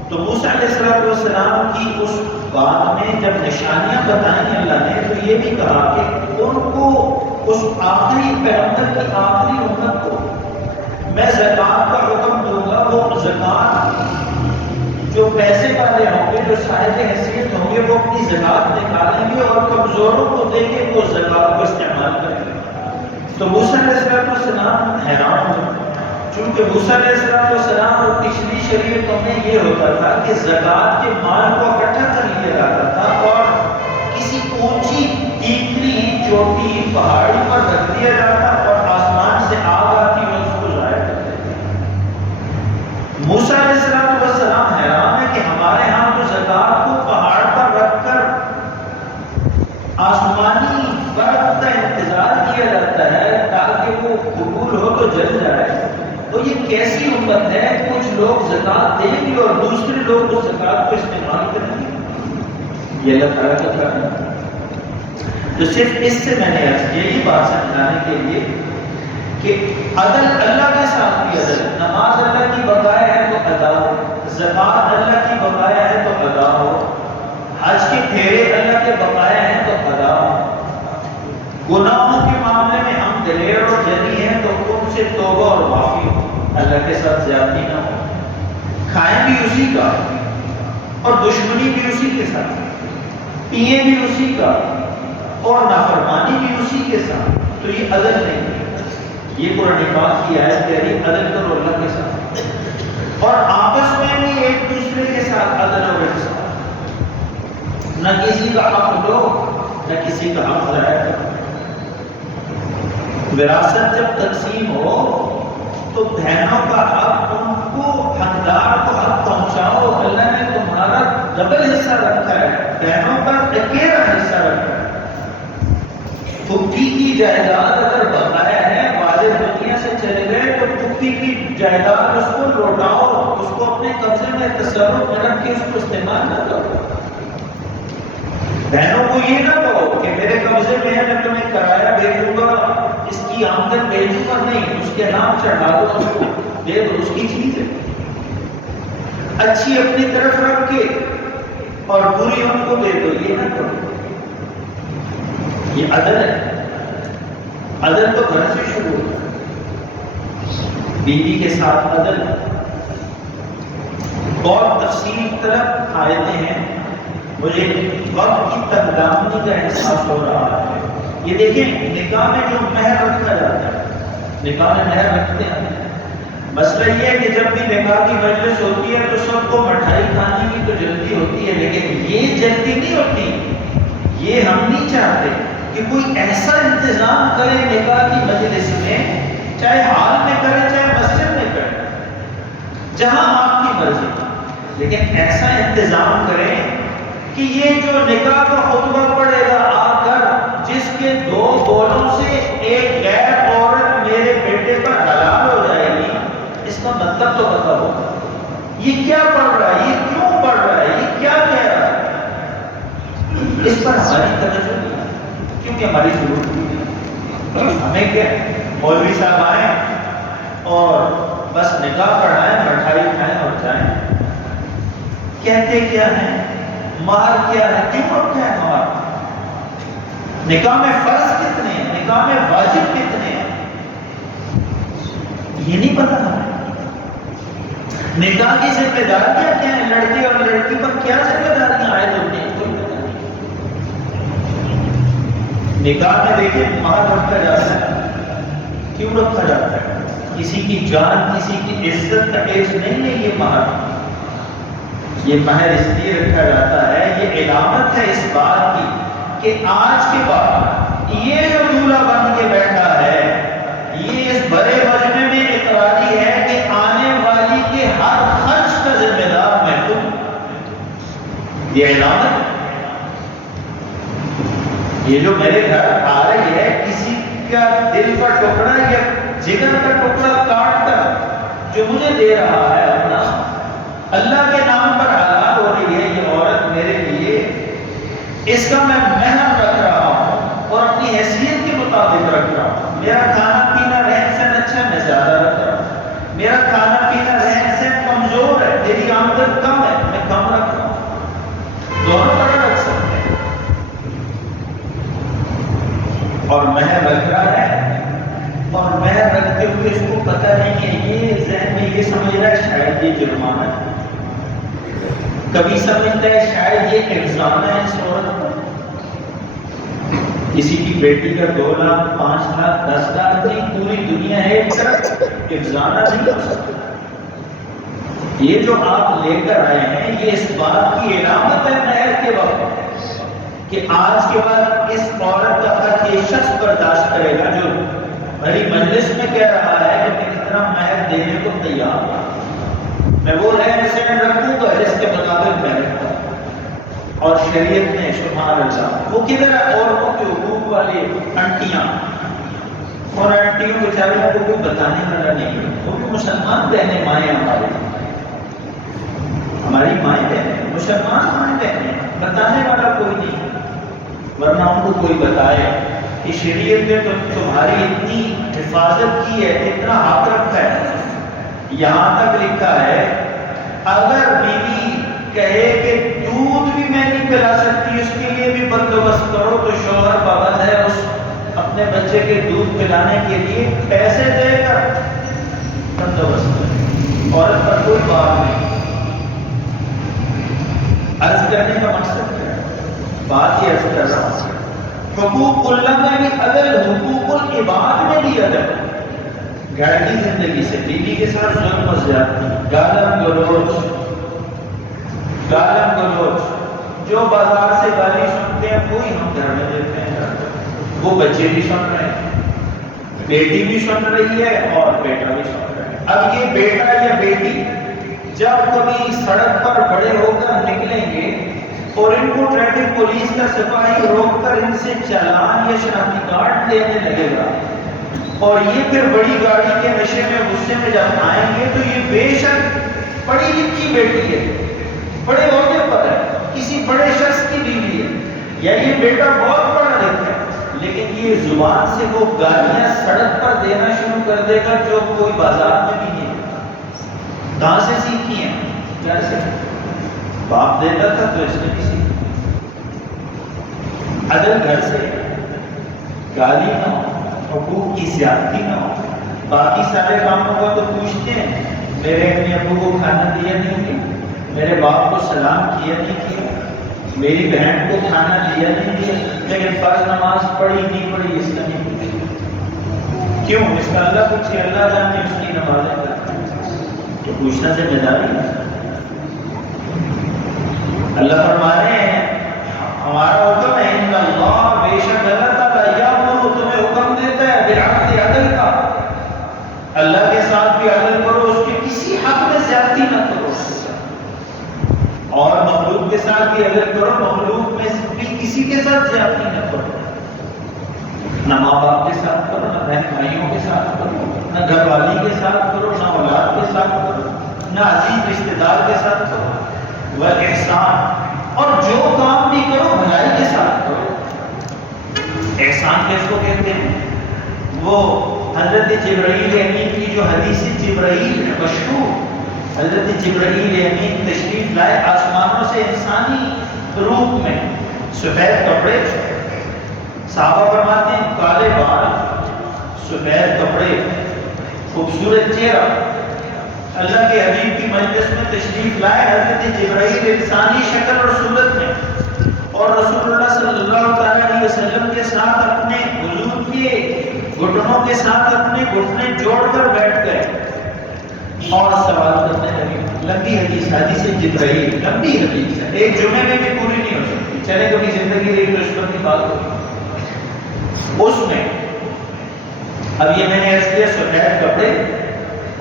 تو موسیٰ علیہ السلام کی اس بات میں جب نشانیاں بتائیں اللہ نے تو یہ بھی کہا کہ ان کو، اس آخری پیغمبر کی آخری امت کو میں زکوٰۃ کا حکم دوں گا۔ وہ زکوٰۃ جو پیسے والے ہوں گے، جو صاحب حیثیت ہوں گے، وہ اپنی زکوٰۃ نکالیں گے اور کمزوروں کو دیں گے، وہ زکوٰۃ کو استعمال کریں گے۔ تو موسیٰ علیہ السلام حیران ہوئے، چونکہ موسیٰ علیہ السلام اور پچھلی شریعتوں میں یہ ہوتا تھا کہ زکوٰۃ کے مال کو اکٹھا کر لیا جاتا تھا اور کسی اونچی ٹیکری چوٹی پہاڑی پر رکھ دیا جاتا اور آسمان سے آگ آتی اور اس کو ضائع کر دیتے۔ موسیٰ علیہ السلام حیران ہے کہ ہمارے ہاں تو زکوٰۃ کو پہاڑ پر رکھ کر آسمانی برف کا انتظار کیا جاتا ہے تاکہ وہ قبول ہو تو جل جائے، تو یہ کیسی امت ہے؟ کچھ لوگ زکوٰۃ دیں گے اور دوسرے لوگ اس زکوٰۃ کو استعمال کریں گے۔ یہ اللہ تعالیٰ کا کام ہے۔ تو صرف اس سے میں نے عرض کیا، یہ بات سمجھانے کے لیے کہ عدل اللہ کے ساتھ بھی عدل، نماز اللہ کی بقایا ہے تو ادا ہو، زکوٰۃ اللہ کی بقایا ہے تو ادا ہو، حج کے پھیرے اللہ کے بقایا ہیں تو ادا ہو، گناہوں کے معاملے میں ہم دلیر اور جری ہیں تو ان سے توبہ اور معافی ہو، اللہ کے ساتھ زیادتی نہ ہو، کھائیں بھی اسی کا اور دشمنی بھی اسی کے ساتھ، پیئیں بھی اسی کا اور نافرمانی بھی اسی کے ساتھ، تو یہ عدل نہیں ہے۔ یہ قرآن پاک کی آیت کہہ رہی عدل کرو اللہ کے ساتھ، اور آپس میں بھی ایک دوسرے کے ساتھ عدل اور انصاف، نہ کسی کا حق لو نہ کسی کا حق ضائع کرو۔ وراثت جب تقسیم ہو تو بہنوں کا حق، ان کو حقدار کو حق پہنچاؤ، اللہ نے تمہارا ڈبل حصہ رکھا ہے، بہنوں کا اکیلا حصہ رکھا ہے۔ پھپھی کی جائیداد اگر بقایا ہے، والد دنیا سے چلے گئے تو پھپھی کی جائیداد اس کو لوٹاؤ، اس کو اپنے قبضے میں تصرف میں رکھ کے اس کو استعمال نہ کرو۔ بہنوں کو یہ نہ کہو کہ میرے قبضے میں ہے میں تمہیں کرایہ بھیجوں گا، اس کی آمدن بھیجوں گا، نہیں، اس کے نام چڑھا دو، اس کو دے دو، اس کی چیز ہے، اچھی اپنی طرف رکھ کے اور بری ان کو دے دو، یہ نہ کرو۔ یہ عدل ہے، عدل تو گھر سے شروع ہوتا ہے، بیوی کے ساتھ عدل۔ بہت تفصیل طرف آیتیں ہیں، مجھے وقت کی تنگدامنی کا احساس ہو رہا ہے۔ یہ دیکھیں نکاح میں جو مہر رکھا جاتا ہے، نکاح میں مہر رکھتے ہیں، مسئلہ یہ ہے کہ جب بھی نکاح کی مجلس ہوتی ہے تو سب کو مٹھائی کھانے کی تو جلدی ہوتی ہے، لیکن یہ جلدی نہیں ہوتی، یہ ہم نہیں چاہتے کہ کوئی ایسا انتظام کرے نکاح کی مجلس میں، چاہے ہال میں کرے چاہے مسجد میں کرے، جہاں آپ کی مرضی، لیکن ایسا انتظام کریں کہ یہ جو نکاح کا خطبہ پڑے گا آ کر، جس کے دو بولوں سے ایک غیر عورت میرے بیٹے پر حلال ہو جائے گی، اس کا مطلب تو پتا ہوگا یہ کیا پڑھ رہا ہے، یہ کیوں پڑھ رہا ہے، یہ کیا کہہ رہا ہے۔ اس پر ہماری توجہ نہیں ہے کیونکہ ہماری ضرورت نہیں ہے۔ ہمیں کیا مولوی صاحب آئیں اور بس نکاح پڑھائیں، مٹھائی کھائیں اور جائیں۔ کہتے کیا ہیں، مہر کیا ہے، کیوں رکھا ہے مہر، نکاح میں فرض کتنے ہیں، نکاح میں واجب کتنے ہیں، یہ نہیں پتا ہمیں۔ نکاح کی ذمہ داریاں کیا ہیں، لڑکے اور لڑکی پر کیا ذمہ داریاں عائد ہوتی ہیں، کوئی پتہ نہیں۔ نکاح میں دیکھیں مہر رکھا جاتا ہے، کیوں رکھا جاتا ہے، کسی کی جان کسی کی عزت کا عیش نہیں ہے یہ مہر، یہ مہر اس لیے رکھا جاتا ہے، یہ علامت ہے اس بات کی کہ آج کے بعد یہ جو دولہا بن کے بیٹھا ہے، یہ اس بڑے مجمع میں اقراری ہے کہ آنے والی کے ہر خرچ کا ذمہ دار میں خود، یہ علامت ہے۔ یہ جو میرے گھر آ رہی ہے، کسی کا دل کا ٹکڑا یا جگر کا ٹکڑا کاٹ کر جو مجھے دے رہا ہے اپنا، اللہ کے نام پر حلال ہو رہی ہے یہ عورت میرے لیے، اس کا میں مہر رکھ رہا ہوں اور اپنی حیثیت کے مطابق رکھ رہا ہوں۔ میرا کھانا پینا رہن سہن اچھا، میں زیادہ رکھ رہا ہوں، میرا کھانا پینا رہن سہن کمزور ہے، میری آمدن کم ہے، میں کم رکھ رہا ہوں، دونوں طرح رکھ سکتے ہیں۔ اور مہر رکھ رہا ہے اور مہر رکھتے ہوئے اس کو پتہ نہیں ہے، یہ ذہن میں یہ سمجھ رہا ہے شاید یہ جرمانہ ہے، کبھی سمجھتا ہے شاید یہ افزانہ ہے اس عورت کا۔ کسی کی بیٹی کا 2 لاکھ 5 لاکھ 10 لاکھ نہیں، پوری دنیا ہے ایک طرف، افزانہ نہیں ہو سکتا۔ یہ جو آپ لے کر آئے ہیں یہ اس بات کی علامت ہے مہر کے وقت کہ آج کے بعد اس عورت کا خرچ یہ شخص برداشت کرے گا جو بڑی مجلس میں کہہ رہا ہے کہ میں اتنا مہر دینے کو تیار ہوں، میں وہ رہن سہن رکھوں گا جس کے مطابق میں رکھتا ہوں۔ اور شریعت نے سبحان اللہ، وہ کدھر ہے عورتوں کے حقوق والی انٹیاں، اور انٹیوں بیچاروں کو کوئی بتانے والا نہیں ہے، وہ بھی مسلمان بہنیں مائیں ہماری مائیں بہنیں، مسلمان مائیں بہنیں، بتانے والا کوئی نہیں، ورنہ ان کو کوئی بتائے کہ شریعت نے تو تمہاری اتنی حفاظت کی ہے، اتنا حق رکھا ہے، یہاں تک لکھا ہے اگر بیوی کہے کہ دودھ بھی میں نہیں پلا سکتی، اس کے لیے بھی بندوبست کرو، تو شوہر پابند ہے اس اپنے بچے کے دودھ پلانے کے لیے پیسے دے کر بندوبست کرے، عورت پر کوئی بات نہیں۔ عرض کرنے کا مقصد کیا ہے، بات یہ عرض کر رہا ہوں، حقوق اللہ میں بھی عدل، حقوق العباد میں بھی عدل۔ گھر کی زندگی سے بیوی کے ساتھ ظلم و زیادتی، گالم گلوچ، جو بازار سے گالی سنتے ہیں وہی ہم گھر میں دیتے ہیں، وہ بچے بھی سن رہے ہیں، بیٹی بھی سن رہی ہے اور بیٹا بھی سن رہا ہے۔ اب یہ بیٹا یا بیٹی جب کبھی سڑک پر بڑے ہو کر نکلیں گے اور ان کو ٹریفک پولیس کا سپاہی روک کر ان سے چالان یا شناختی کارڈ لینے لگے گا، اور یہ پھر بڑی گاڑی کے نشے میں غصے میں جب آئیں گے تو یہ بے شک پڑھی لکھی بیٹی ہے، بڑے عہدے پر ہے، کسی بڑے شخص کی بیوی ہے، یا یہ بیٹا بہت پڑھا لکھا ہے لیکن یہ زبان سے وہ گالیاں سڑک پر دینا شروع کر دے گا جو کوئی بازار میں بھی نہیں ہے۔ کہاں سے سیکھی ہیں؟ گھر سے۔ باپ دیتا تھا تو اس نے بھی سیکھی۔ اگر گھر سے گالی نہ ہو، حقوق کی زیادتی نہ ہو، باقی سارے کاموں کو تو پوچھتے ہیں، میرے اپنے ابو کو کھانا دیا نہیں کیا، میرے باپ کو سلام کیا نہیں کیا، میری بہن کو کھانا دیا نہیں دیا، لیکن فرض نماز پڑھی نہیں پڑھی اس کا نہیں پوچھا۔ کیوں؟ اس کا اللہ پوچھے، اللہ جانے اس کی نمازیں کرتا ہے، تو پوچھنا ذمہ داری ہے۔ اللہ فرما رہے ہیں ہمارا حکم ہے ان اللہ، بے شک اللہ تعالیٰ یامر، تمہیں حکم دیتا ہے بالعدل، عدل کا۔ اللہ کے ساتھ بھی عدل کرو، اس کے کسی حق میں زیادتی نہ کرو، اور مخلوق کے ساتھ بھی عدل کرو، مخلوق میں بھی کسی کے ساتھ زیادتی نہ کرو، نہ ماں باپ کے ساتھ کرو، نہ بہن بھائیوں کے ساتھ کرو، نہ گھر والی کے ساتھ کرو، نہ اولاد کے ساتھ کرو، نہ عزیز رشتے دار کے ساتھ کرو، وہ احسان، اور جو کام بھی کرو بھلائی کے ساتھ کرو۔ احسان کس کو کہتے ہیں؟ وہ حضرت جبرائیل امین کی جو حدیث جبرائیل ہے مشہور، حضرت جبرائیل امین تشریف لائے آسمانوں سے انسانی روپ میں، سفید کپڑے، صحابہ فرماتے ہیں کالے بال، سفید کپڑے، خوبصورت چہرہ، اللہ کے حبیب کی مجلس میں تشریف لائے حضرت جبرائیل انسانی شکل اور صورت میں، اور رسول اللہ صلی اللہ علیہ وسلم کے ساتھ اپنے حضور کے گھٹنوں کے ساتھ اپنے گھٹنے جوڑ کر بیٹھ گئے اور سوال کرنے لگے۔ لمبی حدیث، حدیث جبرائیل لمبی حدیث ہے، ایک جمعے میں بھی پوری نہیں ہو سکتی، چلے کبھی زندگی رہی تو اس پر کی بات ہوگی۔ اس میں اب یہ میں نے عرض کیا سفید کپڑے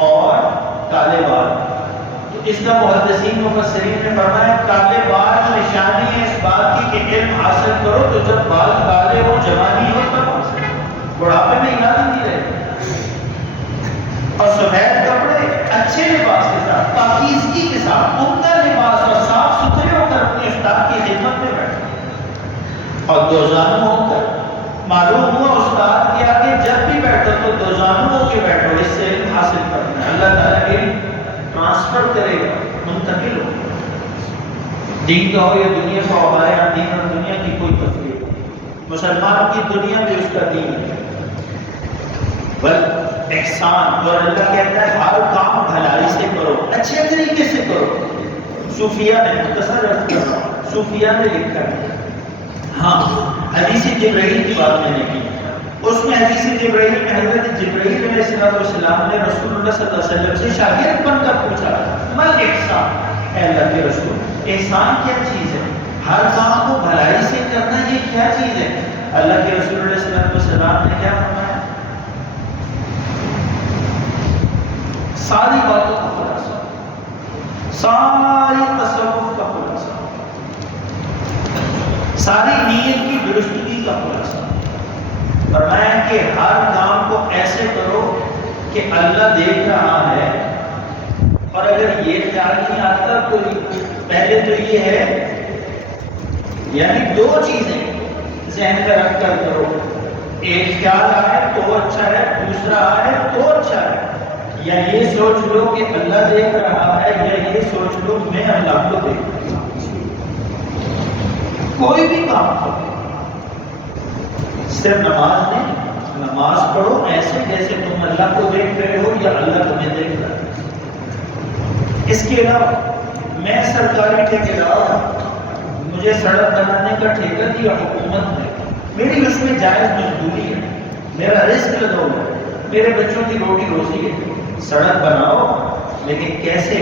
اور کالے بال، تو اس کا محدثین مفسرین نے فرمایا کالے بال نشانی ہے اس بات کی کہ علم حاصل کرو تو جب بال کالے ہو، جوانی ہو تب حاصل، بڑھاپے میں یاد ہی نہیں رہے۔ اور سفید کپڑے اچھے لباس کے ساتھ، پاکیزگی کے ساتھ، عمدہ لباس اور صاف ستھرے ہو کر اپنے استاد کی خدمت میں بیٹھے، اور دوزانو ہو کر، معلوم ہوا استاد کے آگے جب بھی بیٹھو تو دوزانو ہو کے بیٹھو، اس سے علم حاصل کرنا ہے، اللہ تعالیٰ علم ٹرانسفر کرے گا، منتقل ہو، دین کا ہو یا دنیا کا ہو، ہمارے یہاں دین اور دنیا کی کوئی تفریق نہیں، مسلمان کی دنیا بھی اس کا دین ہے، بل احسان، اور اللہ کہتا ہے ہر کام بھلائی سے کرو، اچھے طریقے سے کرو۔ صوفیہ نے مختصر عرض کر رہا ہوں، صوفیہ نے لکھا ہے، ہاں حدیث جبرائیل کی بات میں نے کی، اس میں حدیث جبرائیل میں حضرت جبرائیل علیہ السلام نے رسول اللہ صلی اللہ علیہ وسلم سے شاگرد بن کر پوچھا مل احسان، اے اللہ کے رسول احسان کیا چیز ہے، ہر کام کو بھلائی سے کرنا یہ کیا چیز ہے؟ اللہ کے رسول علیہ السلام نے کیا فرمایا؟ ساری باتوں کا خلاصہ، ساری تصوف کا خلاصہ، ساری نیت کی درستگی کا خلاصہ، فرمایا کہ ہر کام کو ایسے کرو کہ اللہ دیکھ رہا ہے، اور اگر یہ خیال نہیں آتا تو پہلے تو یہ ہے، یعنی دو چیزیں ذہن میں رکھ کر کرو، ایک خیال آئے تو اچھا ہے، دوسرا آئے تو اچھا ہے، یا یہ سوچ لو کہ اللہ دیکھ رہا ہے، یا یہ سوچ لو میں اللہ کو دیکھ رہا ہوں۔ کوئی بھی کام کرو، صرف نماز نہیں، نماز پڑھو ایسے جیسے تم اللہ کو دیکھ رہے ہو یا اللہ تمہیں دیکھ رہا ہے۔ اس کے علاوہ میں سرکاری ٹھیکیدار ہوں، مجھے سڑک بنانے کا ٹھیکہ دیا حکومت نے، میری اس میں جائز مزدوری ہے، میرا رزق لگا ہوا ہے، میرے بچوں کی روٹی روزی ہے، سڑک بناؤ لیکن کیسے؟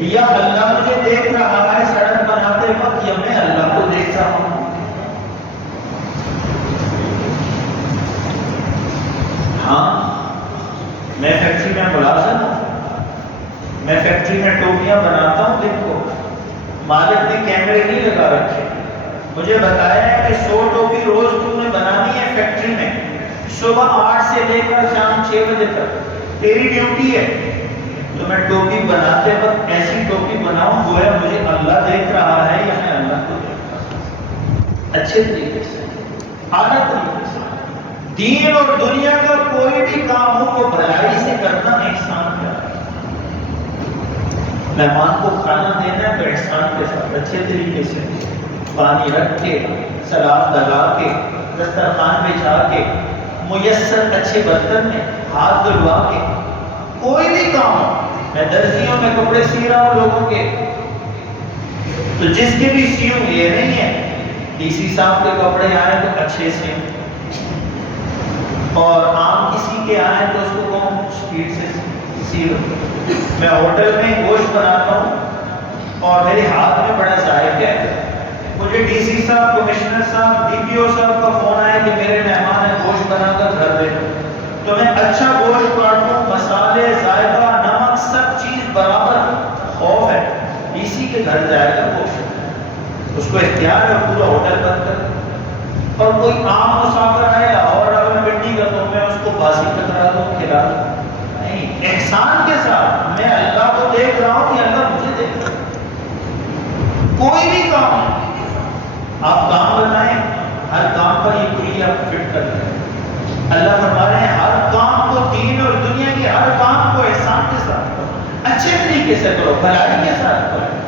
یا اللہ مجھے دیکھ رہا ہے سڑک بناتے وقت، یا میں اللہ کو دیکھ رہا ہوں۔ ہاں میں فیکٹری میں ملازم ہوں، میں فیکٹری میں ٹوپیاں بناتا ہوں، دیکھو مالک نے کیمرے نہیں لگا رکھے، مجھے بتایا ہے کہ 100 ٹوپی روز تم نے بنانی ہے فیکٹری میں، صبح 8 سے لے کر شام 6 بجے تک تیری ڈیوٹی ہے، تو میں ٹوپی بناتے وقت ایسی ایسی ٹوپی بناؤں گویا مجھے اللہ دیکھ رہا ہے یا میں اللہ کو دیکھ رہا ہوں. اچھے طریقے سے، اعلیٰ طریقے سے۔ دین اور دنیا کا کوئی بھی کام ہو وہ بھلائی سے کرنا احسان کا ہے۔ مہمان کو کھانا دینا ہے تو احسان کے ساتھ اچھے طریقے سے، پانی رکھ کے، سلاد لگا کے، دسترخوان بچھا کے، میسر اچھے برتن میں ہاتھ دھلوا کے، کوئی بھی کام ہو۔ میں درزیوں میں کپڑے سی رہا ہوں لوگوں کے، تو جس کے بھی سیوں، یہ نہیں ہے ڈی سی صاحب کے کپڑے آئے تو اچھے سے، اور عام کسی کے آئے تو اس کو کون اسپیڈ سے سیو۔ میں ہوٹل میں گوشت بناتا ہوں اور میرے ہاتھ میں بڑا ذائقہ ہے، مجھے ڈی سی صاحب، کمشنر صاحب، ڈی پی او صاحب کا فون آیا کہ میرے مہمان ہیں، گوشت بنا کر گھر دے دو، تو میں اچھا گوشت کاٹوں، مسالے، ذائقہ، نمک، سب چیز برابر۔ خوف ہے ڈی سی کے گھر جائے گا گوشت، اس کو اختیار ہے پورا ہوٹل بند کر، اور کوئی عام مسافر آیا اور اگر پنڈی کا تو میں اس کو باسی ٹکرا دوں، کھلا دوں؟ نہیں، احسان کے ساتھ۔ میں اللہ کو دیکھ رہا ہوں کہ اللہ مجھے دیکھ رہا ہے۔ کوئی بھی کام آپ کام بتائیں، ہر کام پر یہ کلی آپ فٹ کر رہے ہیں۔ اللہ فرما رہے ہیں ہر کام کو، دین اور دنیا کے ہر کام کو احسان کے ساتھ کرو، اچھے طریقے سے کرو، بھلائی کے ساتھ کرو۔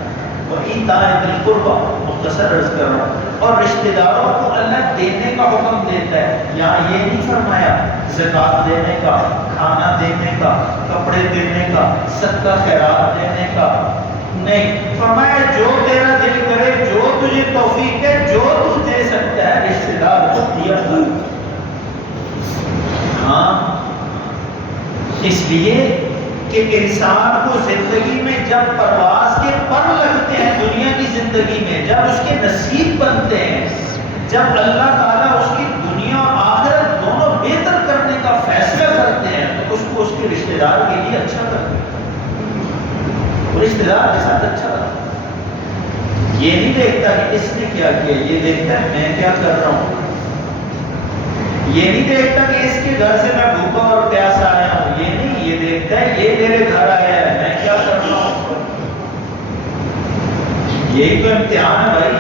اور ایتاء ذی القربیٰ، مختصر عرض کر رہا ہوں، اور رشتہ داروں کو اللہ دینے کا حکم دیتا ہے۔ یہاں یہ نہیں فرمایا زکوٰۃ دینے کا، کھانا دینے کا، کپڑے دینے کا، صدقہ خیرات دینے کا، نہیں، فرمایا جو تیرا دل کرے، جو تجھے توفیق ہے، جو تو دے سکتا ہے رشتہ دار کو دیا کر۔ ہاں، اس لیے کہ انسان کو زندگی میں جب پرواز کے پر لگتے ہیں، دنیا کی زندگی میں جب اس کے نصیب بنتے ہیں، جب اللہ تعالیٰ اس کی دنیا اور آخرت دونوں بہتر کرنے کا فیصلہ کرتے ہیں، تو اس کو اس کے رشتہ دار کے لیے اچھا کرتے ہیں، رشتہ دار کے ساتھ اچھا کرتے ہیں۔ یہ نہیں دیکھتا کہ اس نے کیا کیا، یہ دیکھتا ہے میں کیا کر رہا ہوں۔ یہ نہیں دیکھتا کہ اس کے گھر سے میں بھوکا اور پیاسا آیا ہوں، یہ نہیں، یہ دیکھتا ہے یہ میرے گھر آیا ہے، میں کیا کر رہا ہوں۔ یہی تو امتحان ہے بھائی۔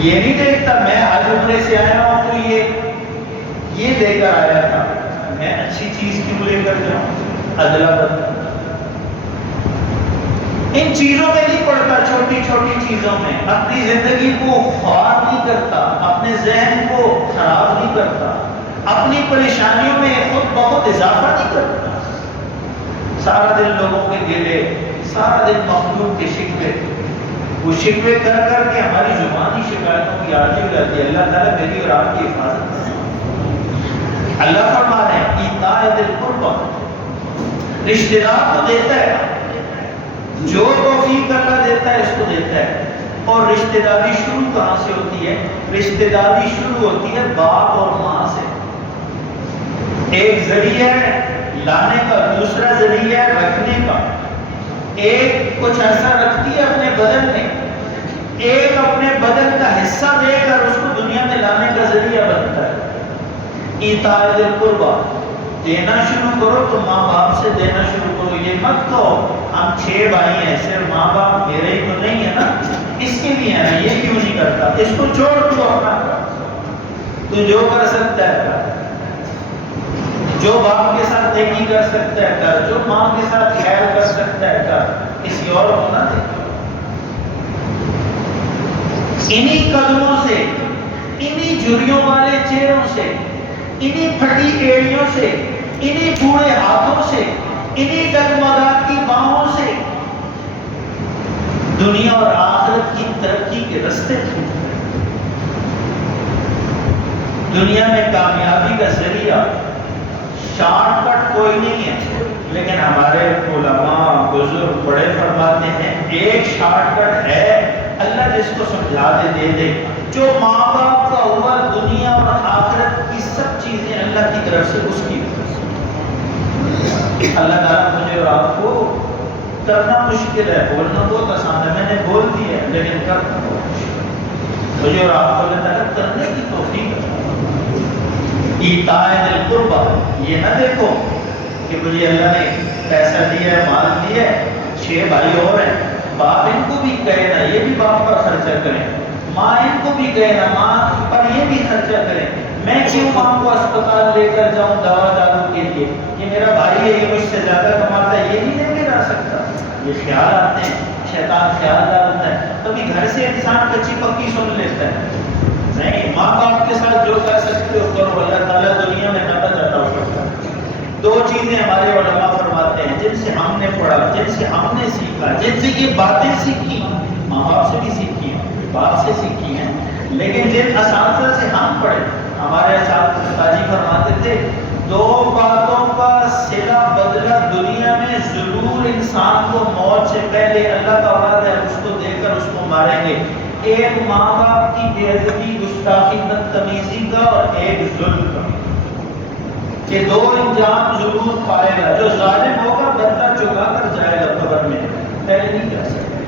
یہ نہیں دیکھتا میں حج عمرے سے آیا ہوں تو یہ دے کر آیا تھا، میں اچھی چیز کیوں لے کر جاؤں، ادلا بدلا۔ ان چیزوں میں نہیں پڑتا، چھوٹی چھوٹی چیزوں میں اپنی زندگی کو خوار نہیں کرتا، اپنے ذہن کو خراب نہیں کرتا، اپنی پریشانیوں میں خود بہت اضافہ نہیں کرتا۔ سارا دن لوگوں کے گلے، سارا دن مخلوق کے شکوے، وہ شکوے کر کر کے ہماری زبانی شکایتوں کی عادی ہو جاتی ہے۔ اللہ تعالیٰ میری اور آپ کی حفاظت کرے۔ اللہ فرما رہے ہیں ایتاء ذی القربیٰ، رشتہ دار کو دیتا ہے، جو توفیق اللہ دیتا ہے اس کو دیتا ہے۔ اور رشتہ داری شروع کہاں سے ہوتی ہے؟ رشتہ داری شروع ہوتی ہے باپ اور ماں سے۔ ایک ذریعہ ہے لانے کا، دوسرا ذریعہ ہے رکھنے کا۔ ایک کچھ ایسا رکھتی ہے اپنے بدن میں، ایک اپنے بدن کا حصہ دے کر اس کو دنیا میں لانے کا ذریعہ بنتا ہے۔ ایتاء ذی القربیٰ، دینا شروع کرو تو ماں باپ سے دینا شروع کرو۔ یہ مت کہو ہم 6 بھائی ہیں، صرف ماں باپ میرے ہی تو نہیں ہے نا، اس کے لیے ہے نا، یہ کیوں نہیں کرتا، اس کو چھوڑ دو اپنا، تو جو کر سکتا ہے کر، جو باپ کے ساتھ نیکی کر سکتا ہے کر، جو ماں کے ساتھ خیر کر سکتا ہے کر، کسی اور کو نہ دے۔ انہی قدموں سے، انہی جھریوں والے چہروں سے، انہی پھٹی ایڑیوں سے، انہی بوڑھے ہاتھوں سے، انہی ڈگمگاتی باہوں سے دنیا اور آخرت کی ترقی کے رستے تھے۔ دنیا میں کامیابی کا ذریعہ شارٹ کٹ کوئی نہیں ہے، لیکن ہمارے علماء بزرگ بڑے فرماتے ہیں ایک شارٹ کٹ ہے، اللہ جس کو سمجھا دے دے دے۔ جو ماں باپ کا ہوا دنیا اور آخرت کی سب چیزیں اللہ کی طرف سے اس کی طرف سے۔ اللہ تعالیٰ مجھے اور آپ کو، کرنا مشکل ہے، بولنا بہت آسان ہے، میں نے بول دیا ہے، لیکن کرنا بہت مشکل ہے۔ مجھے اور آپ کو اللہ تعالیٰ کرنے کی توفیق ہے۔ ایتاء ذی القربیٰ، یہ نہ دیکھو کہ مجھے اللہ نے پیسہ دیا ہے، مال دیا ہے، 6 بھائی اور ہیں، باپ ان کو بھی کہے نا یہ بھی باپ کا خرچہ کریں، ماں ان کو بھی کہے نا ماں پر یہ بھی خرچہ کریں، میں کیوں ماں کو اسپتال لے کر جاؤں دوا دارو کے لیے کہ میرا بھائی ہے یہ مجھ سے زیادہ کماتا ہے، یہ نہیں لے کے جا سکتا. یہ خیال آتے ہیں، شیطان خیال ڈالتا ہے. کبھی گھر سے انسان کچی پکی سن لیتا ہے. نہیں، ماں باپ کے ساتھ جو کر سکتے ہو کرو، اللہ تعالیٰ دنیا میں نقد عطا کرتا ہے. دو چیزیں ہمارے علماء فرماتے ہیں جن سے ہم نے پڑھا، جن سے ہم نے سیکھا، جن سے یہ باتیں سیکھی، ماں باپ سے بھی سیکھی ہیں، باپ سے سیکھی ہیں، لیکن جن اساتذہ سے ہم پڑھے، ہمارے اساتذہ جی فرماتے تھے دو باتوں کا صلہ بدلہ دنیا میں ضرور انسان کو موت سے پہلے اللہ کا وعدہ ہے اس کو دے کر اس کو ماریں گے. ایک ماں باپ کی بے ادبی، گستاخی، بدتمیزی کا، اور ایک ظلم کا. یہ دو انجام ضرور پائے گا. جو ظالم ہوگا بدلہ چکا کر جائے گا قبر میں، پہلے نہیں کہہ سکتے.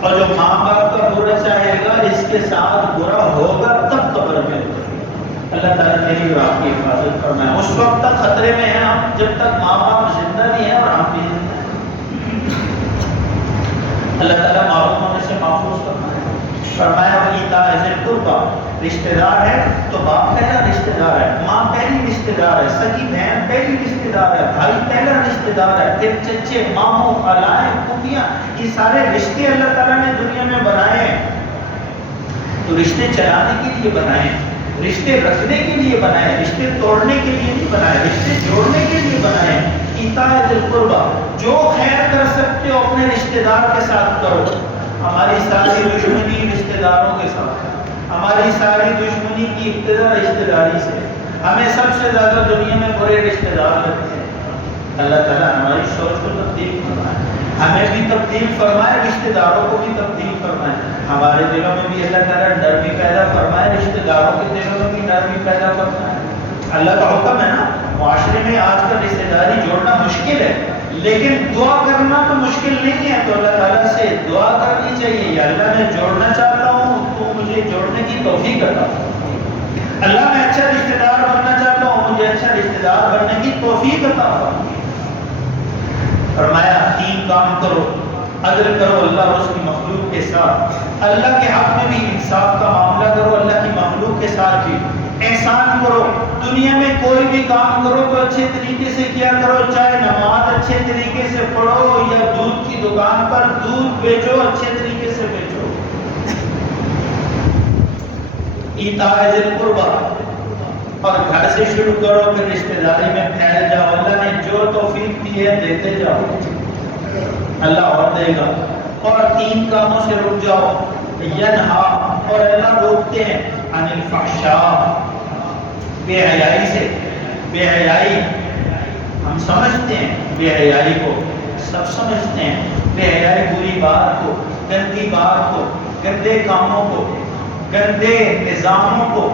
اور جو ماں باپ کا برا چاہے گا اس کے ساتھ برا ہوگا تب قبر میں. اللہ تعالیٰ میری اور آپ کی حفاظت فرمائے. اس وقت تک خطرے میں ہیں ہم جب تک ماں باپ زندہ نہیں ہیں اور ہم بھی زندہ ہیں. اللہ تعالیٰ معروف ہونے سے محفوظ فرمائے. فرمایا ایتاء ذی القربیٰ، رشتہ دار ہے تو باپ پہلا رشتہ دار ہے، ماں پہلی رشتہ دار ہے، سگی بہن پہلی رشتہ دار ہے، بھائی پہلا رشتہ دار ہے، پھر چچے، ماموں، خالائیں، پھوپھیاں، یہ سارے رشتے اللہ تعالیٰ نے دنیا میں بنائے ہیں. تو رشتے چلانے کے لیے بنائے ہیں، رشتے رکھنے کے لیے بنائے، رشتے توڑنے کے لیے نہیں بنائے، رشتے جوڑنے کے لیے بنائے. ایتاء ذی القربیٰ، جو خیر کر سکتے ہو اپنے رشتہ دار کے ساتھ کرو. ہماری ساری دشمنی رشتہ داروں کے ساتھ، ہماری ساری دشمنی کی ابتدا رشتہ داری سے. ہمیں سب سے زیادہ دنیا میں برے رشتہ دار لگتے ہیں. اللہ تعالیٰ ہماری سوچ کو تبدیل فرمائے، ہمیں بھی تبدیل فرمائے، رشتہ داروں کو بھی تبدیل فرمائے. ہمارے دلوں میں بھی اللہ تعالیٰ ڈر بھی پیدا فرمائے، رشتہ داروں کے دلوں میں بھی ڈر بھی پیدا فرمائے. اللہ کا حکم ہے نا، معاشرے میں آج کل رشتہ داری جوڑنا مشکل ہے، لیکن دعا کرنا تو مشکل نہیں ہے. تو اللہ تعالیٰ سے دعا کرنی چاہیے، یا اللہ میں جوڑنا چاہتا ہوں تو مجھے جوڑنے کی توفیق عطا. اللہ میں اچھا رشتہ دار بننا چاہتا ہوں، مجھے اچھا رشتہ دار بننے کی توفیق عطا. فرمایا 3 کام کرو، عدل کرو اللہ اور اس کی مخلوق کے ساتھ. اللہ کے حق میں بھی انصاف کا معاملہ کرو، اللہ کی مخلوق کے ساتھ بھی احسان کرو. دنیا میں کوئی بھی کام کرو تو اچھے طریقے سے کیا کرو، چاہے نماز اچھے طریقے سے پڑھو یا دودھ کی دکان پر دودھ بیچو اچھے طریقے سے بیچو. ایتاء ذی القربیٰ، اور گھر سے شروع کرو پھر رشتہ داری میں پھیل جاؤ. اللہ نے جو توفیق دی ہے دیتے جاؤ، اللہ اور دے گا. اور 3 کاموں سے رک جاؤ، ینہا، اور اللہ روکتے ہیں، عن الفحشاء، بے حیائی سے. بے حیائی ہم سمجھتے ہیں، بے حیائی کو سب سمجھتے ہیں. بے حیائی بری بات کو، گندی بات کو، گندے کاموں کو، گندے نظاموں کو،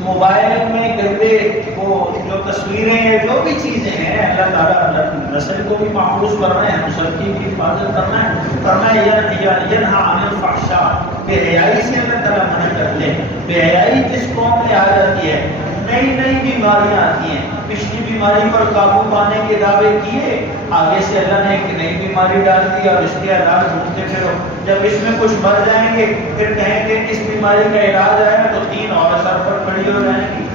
موبائل میں گندے وہ جو تصویریں ہیں، جو بھی چیزیں ہیں، اللہ تعالیٰ نسل کو بھی محفوظ کرنا ہے، ہم سب کی بھی حفاظت کرنا ہے. فرمایا ینہا عن الفحشاء، بے حیائی سے اللہ تعالیٰ منع کرتے ہیں. بے حیائی جس قوم میں آ جاتی ہے، نئی نئی بیماریاں آتی ہیں. پچھلی بیماری پر قابو پانے کے دعوے کیے، آگے سے اللہ نے ایک نئی بیماری ڈال دی اور اس کے علاج ڈھونڈتے پھرو. جب اس میں کچھ مر جائیں گے پھر کہیں گے اس بیماری کا علاج آیا تو 3 اور سر پر کھڑی ہو جائیں گی.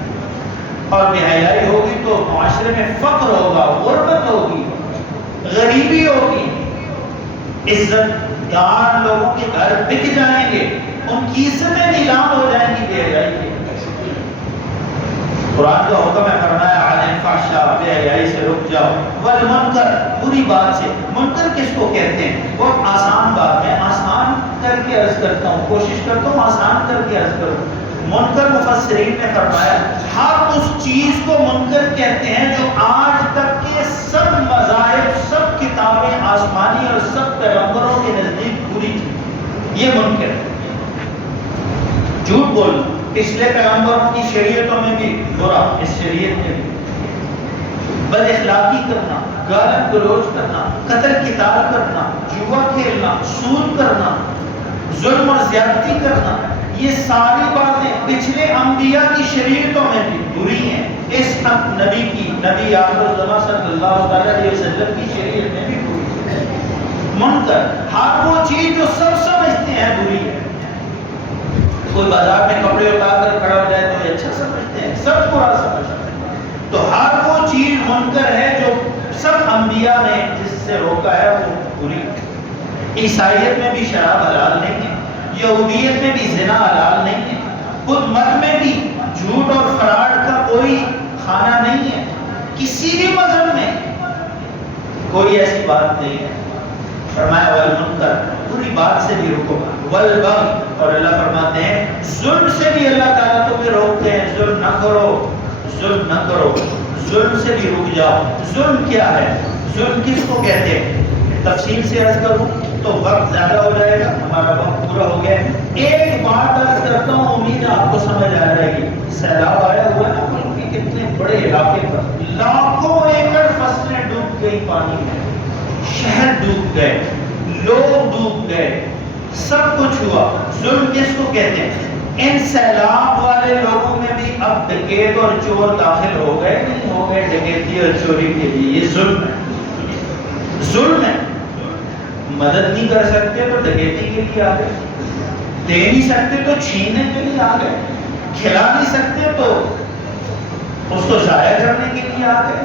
اور بے حیائی ہوگی تو معاشرے میں فقر ہوگا، غربت ہوگی، غریبی ہوگی، عزت دار لوگوں کے گھر بک جائیں گے، ان کی عزتیں نیلام ہو جائیں گی بے حیائی کی. قرآن کا حکم ہے، فرمایا عن الفحشاء، بے حیائی سے رک جاؤ. والمنکر، بری بات سے. منکر کس کو کہتے ہیں؟ وہ آسان بات ہے، آسان کر کے عرض کرتا ہوں، کوشش کرتا ہوں آسان کر کے عرض کروں. منکر مفسرین نے فرمایا ہر اس چیز کو منکر کہتے ہیں جو آج تک کے سب مذاہب، سب کتابیں آسمانی اور سب پیغمبروں کے نزدیک بری تھی. یہ منکر ہے. جھوٹ بولنا پچھلے پیغمبروں کی شریعتوں میں بھی برا، اس شریعت میں بھی. بد اخلاقی کرنا، گالی گلوچ کرنا، قتل قتال کرنا، جوا کھیلنا، سود کرنا، ظلم اور زیادتی کرنا، یہ ساری باتیں پچھلے انبیاء کی شریعتوں میں بھی بری ہیں. اس نبی کی، نبی آخر الزمان صلی اللہ علیہ وسلم کی شریعت میں بھی بری ہے. منکر ہر وہ چیز جو سب سمجھتے ہیں بری ہے. کوئی بازار میں کپڑے اتار کر کھڑا ہو جائے تو یہ اچھا سمجھتے ہیں، سب برا سمجھتے ہیں۔ تو ہر وہ چیز منکر ہے جو سب انبیاء نے جس سے روکا ہے وہ پوری۔ عیسائیت میں بھی شراب حلال نہیں ہے، یہودیت میں بھی زنا حلال نہیں ہے، خود مت میں بھی جھوٹ اور فراڈ کا کوئی کھانا نہیں ہے، کسی بھی مذہب میں کوئی ایسی بات نہیں ہے۔ فرمایا والمنکر، پوری بات سے بھی رکو، والبغی، اور اللہ فرماتے ہیں ظلم سے بھی اللہ تعالیٰ تمہیں روکتے ہیں، ظلم نہ کرو، ظلم نہ کرو، ظلم سے بھی رک جاؤ۔ ظلم کیا ہے؟ ظلم کس کو کہتے ہیں؟ تفصیل سے عرض کروں تو وقت زیادہ ہو جائے گا، ہمارا وقت پورا ہو گیا ہے۔ ایک بات عرض کرتا ہوں، امید ہے آپ کو سمجھ آ جائے گی۔ سیلاب آیا ہوا نا ملک کے کتنے بڑے علاقے پر، لاکھوں ایکڑ فصلیں ڈوب گئی پانی میں، شہر ڈوب گئے، لوگ ڈوب گئے، سب کچھ ہوا۔ ظلم کس کو کہتے ہیں؟ ان سیلاب والے لوگوں میں بھی اب ڈکیت اور چور داخل ہو گئے، نہیں ہو گئے ڈکیتی اور چوری کے لیے، یہ ظلم ہے، ظلم ہے۔ مدد نہیں کر سکتے تو ڈکیتی کے لیے آ گئے، دے نہیں سکتے تو چھیننے کے لیے آ گئے، کھلا نہیں سکتے تو اس کو ضائع کرنے کے لیے آ گئے،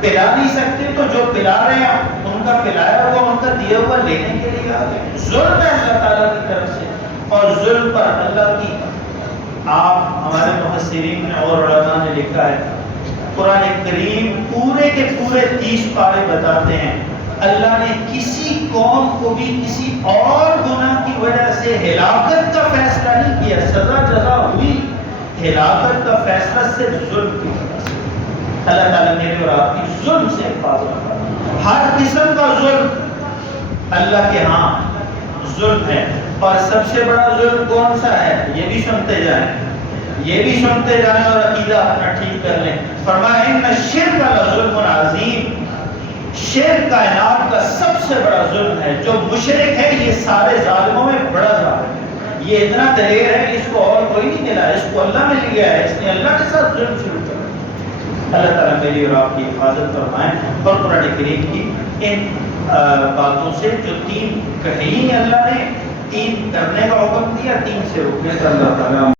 پلا نہیں سکتے تو جو پلا رہے ہیں ان کا پلایا ہوا ان کا دیا ہوا لینے کے لیے آ گئے۔ ظلم ہے اللہ تعالیٰ کی طرف سے، اور ظلم پر اللہ کی، آپ ہمارے مفسرین نے اور علماء نے لکھا ہے، قرآن کریم پورے کے پورے 30 پارے بتاتے ہیں اللہ نے کسی قوم کو بھی کسی اور گناہ کی وجہ سے ہلاکت کا فیصلہ نہیں کیا، سزا جزا ہوئی، ہلاکت کا فیصلہ صرف ظلم کی وجہ سے۔ اللہ تعالیٰ میرے اور آپ کی ظلم سے حفاظت کرے۔ ہر قسم کا ظلم اللہ کے ہاں ظلم ہے، اور سب سے بڑا ظلم کون سا ہے؟ یہ بھی سنتے جائیں، یہ بھی سنتے جائیں اور عقیدہ اپنا ٹھیک کر لیں۔ فرمایا ان الشرک لظلم عظیم، شرک کائنات کا سب سے بڑا ظلم ہے۔ جو مشرک ہے یہ سارے ظالموں میں بڑا ظالم ہے، یہ اتنا دلیر ہے کہ اس کو اور کوئی نہیں ملا، اس کو اللہ مل گیا ہے، اس نے اللہ کے ساتھ ظلم شروع کر دیا۔ اللہ تعالیٰ میری اور آپ کی حفاظت فرمائیں، اور قرآن کریم کی ان باتوں سے جو 3 کہی اللہ نے، 3 کرنے کا حکم دیا، 3 سے رکنے کا اللہ تعالیٰ